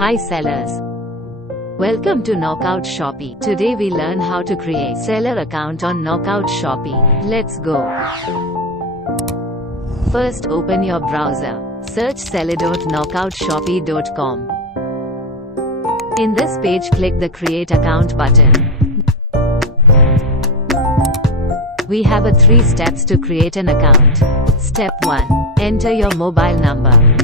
Hi sellers. Welcome to Knockout Shoppy. Today we learn how to create seller account on Knockout Shoppy. Let's go. First open your browser. Search seller.knockoutshoppy.com. In this page click the create account button. We have 3 steps to create an account. Step 1. Enter your mobile number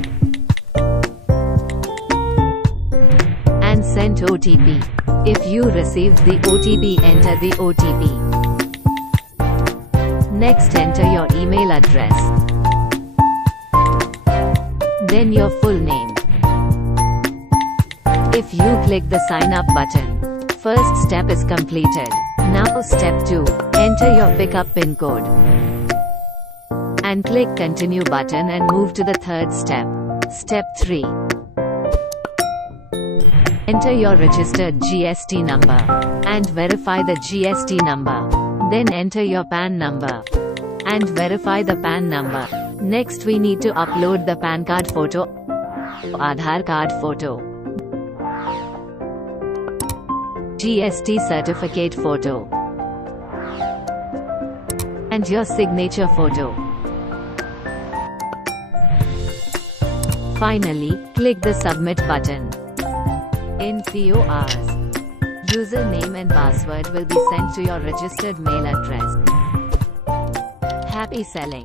and send OTP. If you received the OTP, enter the OTP. Next enter your email address. Then your full name. If you click the sign up button, first step is completed. Now step 2. Enter your pickup pin code. And click continue button and move to the 3rd step. Step 3. Enter your registered GST number and verify the GST number. Then enter your PAN number and verify the PAN number. Next we need to upload the PAN card photo, Aadhar Card photo, GST Certificate photo, and your signature photo. Finally, click the submit button. In few hours, username and password will be sent to your registered mail address. Happy selling!